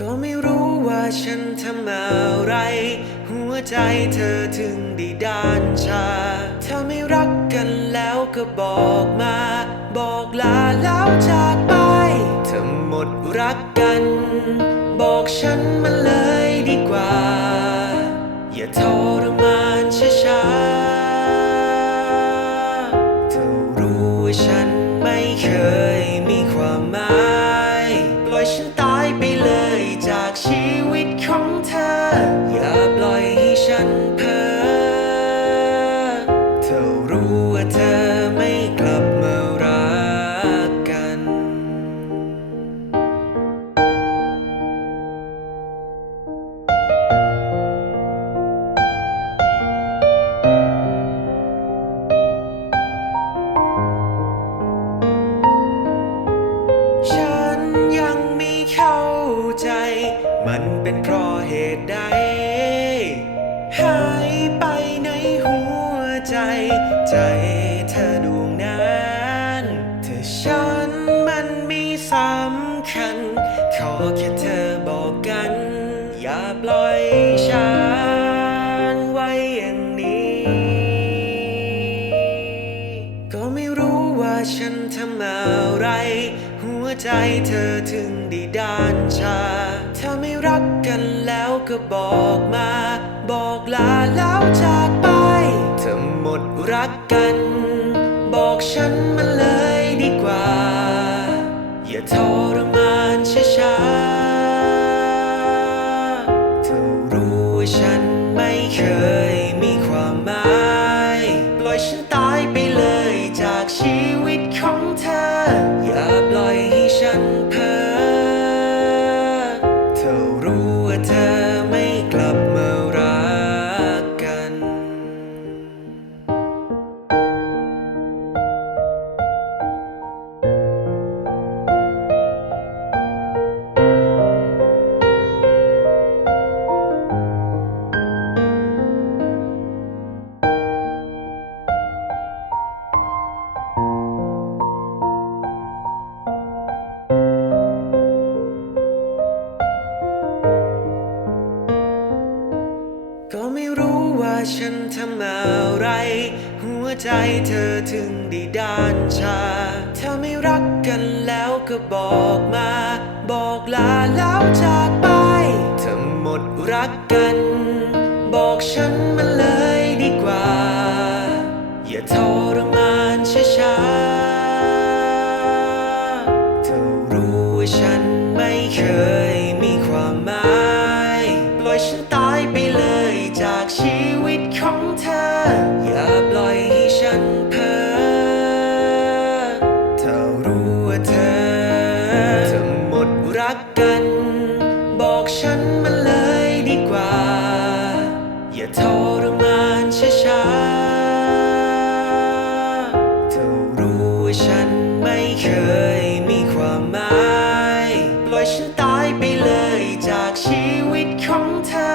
ก็ไม่รู้ว่าฉันทำอะไร หัวใจเธอถึงได้ด้านชา ถ้าไม่รักกันแล้วก็บอกมา บอกลาแล้วจากไป ถ้าหมดรักกัน บอกฉันมา ฉันเพ้อเธอรู้ว่าเธอไม่กลับมารักกัน ฉันยังไม่เข้าใจ มันเป็นเพราะเหตุใด ขอแค่เธอบอกกัน อย่าปล่อยฉันไว้อย่างนี้ ก็ไม่รู้ว่าฉันทำอะไร หัวใจเธอถึงได้ด้านชา ถ้าไม่รักกันแล้วก็บอกมา บอกลาแล้วจากไปถ้าหมดรักกัน บอกฉัน ฉันทำอะไร หัวใจเธอถึงได้ด้านชา ถ้าไม่รักกันแล้วก็บอกมา บอกลาแล้วจากไปเธอหมดรักกัน บอกฉันมาเลยดีกว่า อย่าทรมาน เธอ อย่าปล่อยให้ฉันเพ้อเธอรู้ว่าเธอถ้าหมดรักกัน บอกฉันมาเลยดีกว่า อย่าทรมานช้าๆเธอรู้ว่าฉันไม่เคยมีความหมาย ปล่อยฉันตายไปเลยจากชีวิตของเธอ